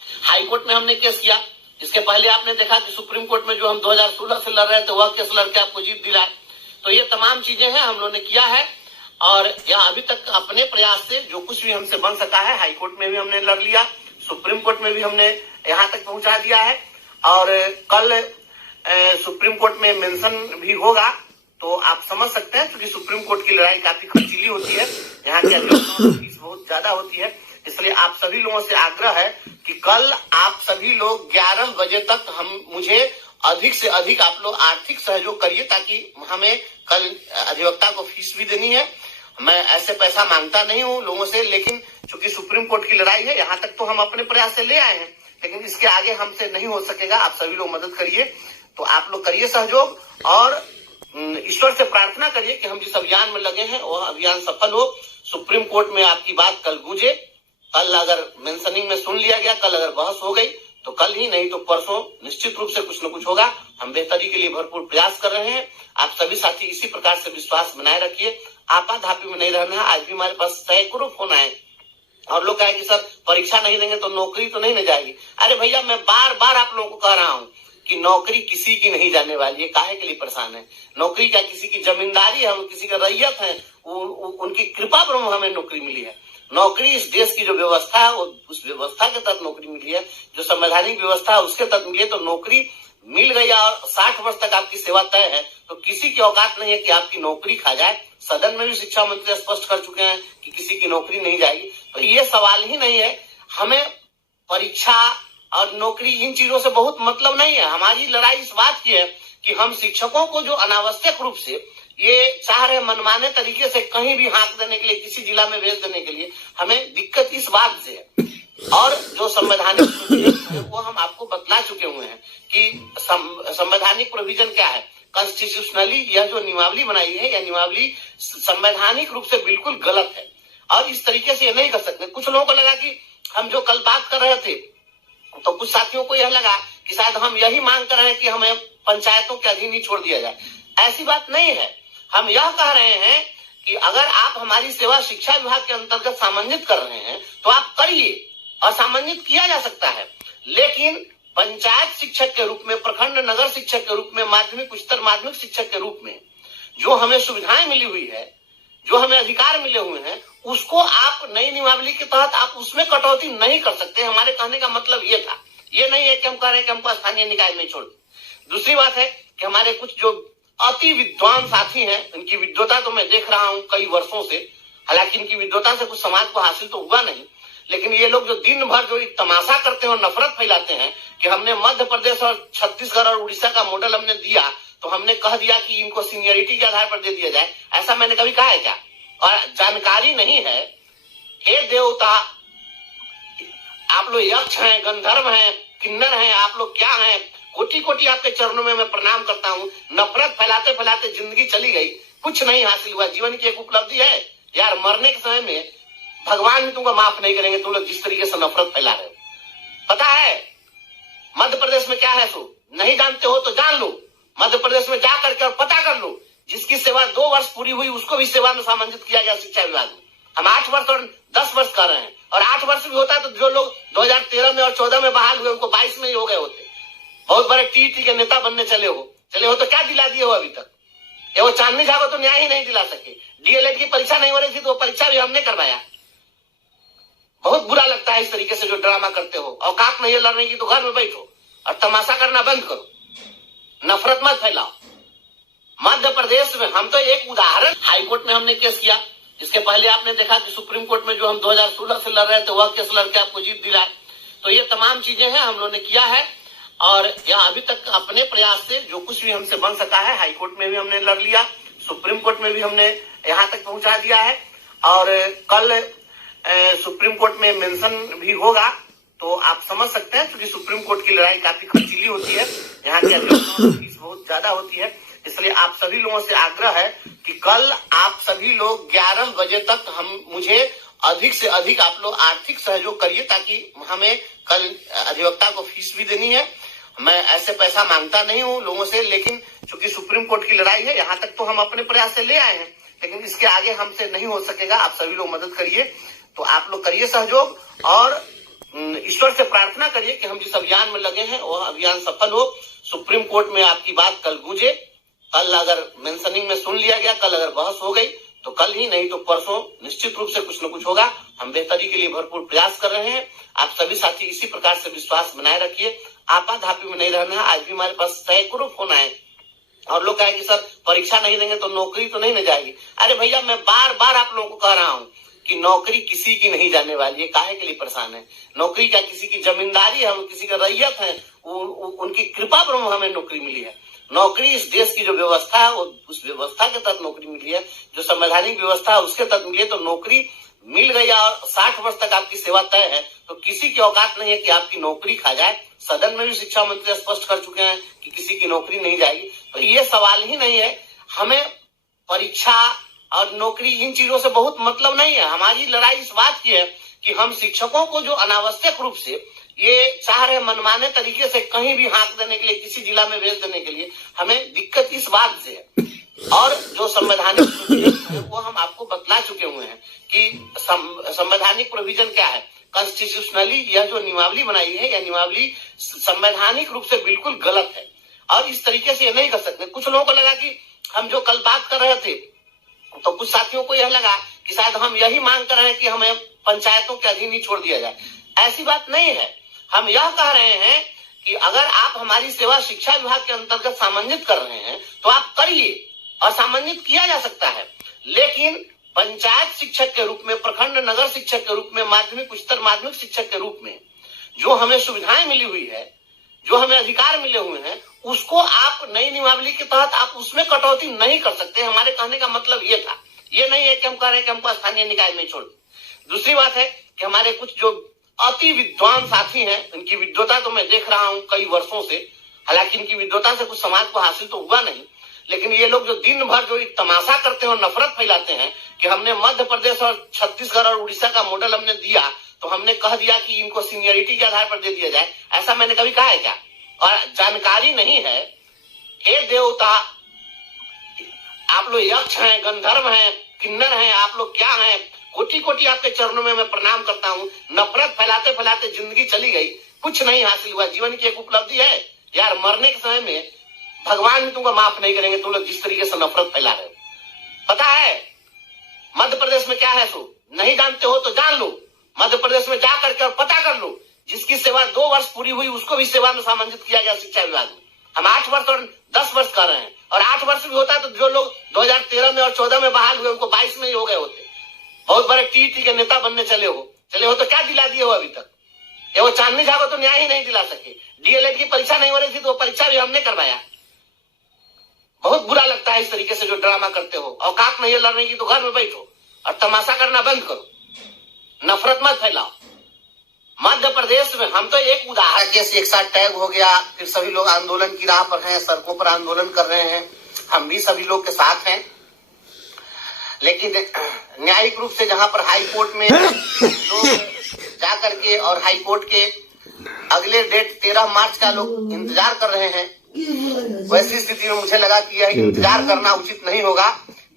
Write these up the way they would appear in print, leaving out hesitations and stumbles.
High court में हमने case किया। इसके पहले आपने देखा कि सुप्रीम कोर्ट में जो हम 2016 से लड़ रहे थे वह केस लड़के आपको जीत दिलाए। तो ये तमाम चीजें हैं हम लोगों ने किया है और यह अभी तक अपने प्रयास से जो कुछ भी हमसे बन सका है हाईकोर्ट में भी हमने लड़ लिया, सुप्रीम कोर्ट में भी हमने यहाँ तक पहुंचा दिया है और कल सुप्रीम कोर्ट में मेंशन भी होगा। तो आप समझ सकते हैं क्योंकि सुप्रीम कोर्ट की लड़ाई काफी खर्चीली होती है, यहाँ की फीस बहुत ज्यादा होती है। इसलिए आप सभी लोगों से आग्रह है कि कल आप सभी लोग 11 बजे तक मुझे अधिक से अधिक आप लोग आर्थिक सहयोग करिए ताकि हमें कल अधिवक्ता को फीस भी देनी है। मैं ऐसे पैसा मांगता नहीं हूँ लोगों से, लेकिन चूंकि सुप्रीम कोर्ट की लड़ाई है यहाँ तक तो हम अपने प्रयास से ले आए हैं, लेकिन इसके आगे हमसे नहीं हो सकेगा। आप सभी लोग मदद करिए, तो आप लोग करिए सहयोग और ईश्वर से प्रार्थना करिए कि हम जिस अभियान में लगे हैं वह अभियान सफल हो, सुप्रीम कोर्ट में आपकी बात कल गूंजे। कल अगर मेंशनिंग में सुन लिया गया, कल अगर बहस हो गई तो कल ही, नहीं तो परसों निश्चित रूप से कुछ न कुछ होगा। हम बेहतरी के लिए भरपूर प्रयास कर रहे हैं। आप सभी साथी इसी प्रकार से विश्वास बनाए रखिए, आपाधापी में नहीं रहना है। आज भी हमारे पास सैकड़ों फोन आए और लोग कहे कि सर परीक्षा नहीं देंगे तो नौकरी तो नहीं न जाएगी। अरे भैया मैं बार बार आप लोगों को कह रहा हूँ कि नौकरी किसी की नहीं जाने वाली है, काहे के लिए परेशान है। नौकरी क्या किसी की जमींदारी है, किसी का रैयत है, उनकी कृपा पर हमें नौकरी मिली है। नौकरी इस देश की जो व्यवस्था है वो उस व्यवस्था के तहत नौकरी मिली है, जो संवैधानिक व्यवस्था है उसके तहत मिली है। तो नौकरी मिल गई और 60 वर्ष तक आपकी सेवा तय है तो किसी की औकात नहीं है कि आपकी नौकरी खा जाए। सदन में भी शिक्षा मंत्री स्पष्ट कर चुके हैं कि किसी की नौकरी नहीं जाएगी। तो ये सवाल ही नहीं है। हमें परीक्षा और नौकरी इन चीजों से बहुत मतलब नहीं है। हमारी लड़ाई इस बात की है कि हम शिक्षकों को जो अनावश्यक रूप से ये चाह रहे मनमाने तरीके से कहीं भी हाँक देने के लिए, किसी जिला में भेज देने के लिए, हमें दिक्कत इस बात से है। और जो संवैधानिक प्रोविजन है वो हम आपको बतला चुके हुए हैं कि संवैधानिक प्रोविजन क्या है। कॉन्स्टिट्यूशनली यह जो नियमावली बनाई है, यह नियमावली संवैधानिक रूप से बिल्कुल गलत है और इस तरीके से ये नहीं कर सकते। कुछ लोगों को लगा कि हम जो कल बात कर रहे थे तो कुछ साथियों को यह लगा कि शायद हम यही मांग कर रहे हैं कि हमें पंचायतों के अधीन ही छोड़ दिया जाए। ऐसी बात नहीं है। हम यह कह रहे हैं कि अगर आप हमारी सेवा शिक्षा विभाग के अंतर्गत सामंजित कर रहे हैं तो आप करिए और सामंजित किया जा सकता है। लेकिन पंचायत शिक्षक के रूप में, प्रखंड नगर शिक्षक के रूप में, माध्यमिक उच्चतर माध्यमिक शिक्षक के रूप में जो हमें सुविधाएं मिली हुई है, जो हमें अधिकार मिले हुए हैं, उसको आप नई नियमावली के तहत आप उसमें कटौती नहीं कर सकते। हमारे कहने का मतलब ये था। ये नहीं है कि हम कह रहे हैं कि हमको स्थानीय निकाय में छोड़ दें। दूसरी बात है कि हमारे कुछ जो अति विद्वान साथी हैं, इनकी विद्वता तो मैं देख रहा हूं कई वर्षों से, हालांकि इनकी विद्वता से कुछ समाज को हासिल तो हुआ नहीं, लेकिन ये लोग जो दिन भर जो तमाशा करते हैं और नफरत फैलाते हैं कि हमने मध्य प्रदेश और छत्तीसगढ़ और उड़ीसा का मॉडल हमने दिया तो हमने कह दिया कि इनको सीनियरिटी के आधार पर दे दिया जाए। ऐसा मैंने कभी कहा है क्या? और जानकारी नहीं है। हे देवता, आप लोग यक्ष हैं, गंधर्व हैं, किन्नर हैं, आप लोग क्या हैं? कोटि कोटि आपके चरणों में मैं प्रणाम करता हूँ। नफरत फैलाते फैलाते जिंदगी चली गई, कुछ नहीं हासिल हुआ। जीवन की एक उपलब्धि है यार, मरने के समय में भगवान भी तुमको माफ नहीं करेंगे तुम लोग जिस तरीके से नफरत फैला रहे हो। पता है मध्य प्रदेश में क्या है? सो नहीं जानते हो तो जान लो। मध्य प्रदेश में जा करके और पता कर लो। जिसकी सेवा 2 वर्ष पूरी हुई उसको भी सेवा में सामंजित किया गया शिक्षा विभाग में। हम 8 वर्ष और 10 वर्ष कर रहे हैं और 8 वर्ष भी होता है तो जो लोग 2013 में और 14 में बहाल हुए उनको 22 में ही हो गए होते। बहुत बड़े टीटी के नेता बनने चले हो तो क्या दिला दिए हो अभी तक? ये वो चांदनी झा को तो न्याय ही नहीं दिला सके। डीएलएड की परीक्षा नहीं हो रही थी तो वो परीक्षा भी हमने करवाया। बहुत बुरा लगता है इस तरीके से जो ड्रामा करते हो। औकात नहीं है लड़ने की तो घर में बैठो और तमाशा करना बंद करो, नफरत मत फैलाओ। मध्य प्रदेश में हम तो एक उदाहरण, हाईकोर्ट में हमने केस किया। इसके पहले आपने देखा कि सुप्रीम कोर्ट में जो हम 2016 से लड़ रहे थे वह केस लड़के आपको जीत दिलाए। तो ये तमाम चीजें हैं हम लोगों ने किया है और यह अभी तक अपने प्रयास से जो कुछ भी हमसे बन सका है हाईकोर्ट में भी हमने लड़ लिया, सुप्रीम कोर्ट में भी हमने यहाँ तक पहुंचा दिया है और कल सुप्रीम कोर्ट में मेंशन भी होगा। तो आप समझ सकते हैं क्योंकि सुप्रीम कोर्ट की लड़ाई काफी खर्चीली होती है, यहाँ की फीस बहुत ज्यादा होती है। इसलिए आप सभी लोगों से आग्रह है कि कल आप सभी लोग 11 बजे तक मुझे अधिक से अधिक आप लोग आर्थिक सहयोग करिए ताकि हमें कल अधिवक्ता को फीस भी देनी है। मैं ऐसे पैसा मांगता नहीं हूँ लोगों से, लेकिन चूंकि सुप्रीम कोर्ट की लड़ाई है यहाँ तक तो हम अपने प्रयास से ले आए हैं, लेकिन इसके आगे हमसे नहीं हो सकेगा। आप सभी लोग मदद करिए, तो आप लोग करिए सहयोग और ईश्वर से प्रार्थना करिए कि हम जिस अभियान में लगे हैं वह अभियान सफल हो, सुप्रीम कोर्ट में आपकी बात कल गूंजे। कल अगर मेंशनिंग में सुन लिया गया, कल अगर बहस हो गई तो कल ही, नहीं तो परसों निश्चित रूप से कुछ न कुछ होगा। हम बेहतरी के लिए भरपूर प्रयास कर रहे हैं। आप सभी साथी इसी प्रकार से विश्वास बनाए रखिए, आपाधापी में नहीं रहना है। आज भी हमारे पास सैकड़ों फोन आए और लोग कहे कि सर परीक्षा नहीं देंगे तो नौकरी तो नहीं न जाएगी। अरे भैया, मैं बार बार आप लोगों को कह रहा हूँ कि नौकरी किसी की नहीं जाने वाली है। काहे के लिए परेशान है? नौकरी क्या किसी की जमींदारी है? हम किसी का रैयत है? उनकी कृपा पर हमें नौकरी मिली है। नौकरी इस देश की जो व्यवस्था है वो उस व्यवस्था के तहत नौकरी मिली है, जो संवैधानिक व्यवस्था है उसके तहत मिली है। तो नौकरी मिल गई और 60 वर्ष तक आपकी सेवा तय है तो किसी की औकात नहीं है कि आपकी नौकरी खा जाए। सदन में भी शिक्षा मंत्री स्पष्ट कर चुके हैं कि किसी की नौकरी नहीं जाएगी। तो ये सवाल ही नहीं है। हमें परीक्षा और नौकरी इन चीजों से बहुत मतलब नहीं है। हमारी लड़ाई इस बात की है कि हम शिक्षकों को जो अनावश्यक रूप से ये चाह रहे मनमाने तरीके से कहीं भी हाँक देने के लिए, किसी जिला में भेज देने के लिए, हमें दिक्कत इस बात से है। और जो संवैधानिक प्रोविजन है वो हम आपको बतला चुके हुए हैं कि संवैधानिक प्रोविजन क्या है। कॉन्स्टिट्यूशनली यह जो नियमावली बनाई है, यह नियमावली संवैधानिक रूप से बिल्कुल गलत है और इस तरीके से ये नहीं कर सकते। कुछ लोगों को लगा कि हम जो कल बात कर रहे थे तो कुछ साथियों को यह लगा कि शायद हम यही मांग कर रहे हैं कि हमें पंचायतों के अधीन ही छोड़ दिया जाए। ऐसी बात नहीं है। हम यह कह रहे हैं कि अगर आप हमारी सेवा शिक्षा विभाग के अंतर्गत सामंजित कर रहे हैं तो आप करिए और सामंजित किया जा सकता है। लेकिन पंचायत शिक्षक के रूप में, प्रखंड नगर शिक्षक के रूप में, माध्यमिक उच्चतर माध्यमिक शिक्षक के रूप में जो हमें सुविधाएं मिली हुई है, जो हमें अधिकार मिले हुए हैं, उसको आप नई नियमावली के तहत आप उसमें कटौती नहीं कर सकते। हमारे कहने का मतलब ये था। ये नहीं है कि हम कह रहे हैं कि हमको स्थानीय निकाय में छोड़ दें। दूसरी बात है कि हमारे कुछ जो अति विद्वान साथी हैं, इनकी विद्वता तो मैं देख रहा हूं कई वर्षों से, हालांकि इनकी विद्वता से कुछ समाज को हासिल तो हुआ नहीं, लेकिन ये लोग जो दिन भर जो तमाशा करते हैं और नफरत फैलाते हैं कि हमने मध्य प्रदेश और छत्तीसगढ़ और उड़ीसा का मॉडल हमने दिया तो हमने कह दिया कि इनको सीनियरिटी के आधार पर दे दिया जाए। ऐसा मैंने कभी कहा है क्या? और जानकारी नहीं है। हे देवता, आप लोग यक्ष हैं, गंधर्व हैं, किन्नर हैं, आप लोग क्या हैं? कोटि कोटि आपके चरणों में मैं प्रणाम करता हूँ। नफरत फैलाते फैलाते जिंदगी चली गई, कुछ नहीं हासिल हुआ। जीवन की एक उपलब्धि है यार, मरने के समय में भगवान भी तुमको माफ नहीं करेंगे तुम लोग जिस तरीके से नफरत फैला रहे हो। पता है मध्य प्रदेश में क्या है? सो नहीं जानते हो तो जान लो। मध्य प्रदेश में जा करके और पता कर लो। जिसकी सेवा 2 वर्ष पूरी हुई उसको भी सेवा में सामंजित किया गया शिक्षा विभाग में। हम 8 वर्ष और 10 वर्ष कर रहे हैं और 8 वर्ष भी होता है तो जो लोग 2013 में और 14 में बहाल हुए उनको 22 में ही हो गए होते। बहुत बड़े टीटी के नेता बनने चले हो तो क्या दिला दिए हो अभी तक? ये वो चांदनी झा को तो न्याय ही नहीं दिला सके। डीएलएड की परीक्षा नहीं हो रही थी तो वो परीक्षा भी हमने करवाया। बहुत बुरा लगता है इस तरीके से जो ड्रामा करते हो। औकात नहीं है लड़ने की तो घर में बैठो और तमाशा करना बंद करो, नफरत मत फैलाओ। मध्य प्रदेश में हम तो एक उदाहरण जैसे एक साथ टैग हो गया, फिर सभी लोग आंदोलन की राह पर हैं, सड़कों पर आंदोलन कर रहे हैं। हम भी सभी लोग के साथ हैं, लेकिन न्यायिक रूप से जहां पर हाई कोर्ट में लोग जा करके और हाई कोर्ट के अगले डेट 13 मार्च का लोग इंतजार कर रहे हैं, वैसी स्थिति में मुझे लगा कि यह इंतजार करना उचित नहीं होगा,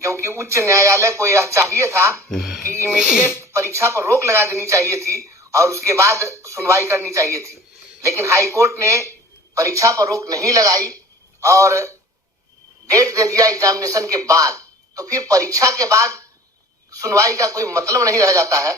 क्योंकि उच्च न्यायालय को यह चाहिए था कि इमीडिएट परीक्षा पर रोक लगा देनी चाहिए थी और उसके बाद सुनवाई करनी चाहिए थी। लेकिन हाई कोर्ट ने परीक्षा पर रोक नहीं लगाई और डेट दे दिया एग्जामिनेशन के बाद। तो फिर परीक्षा के बाद सुनवाई का कोई मतलब नहीं रह जाता है।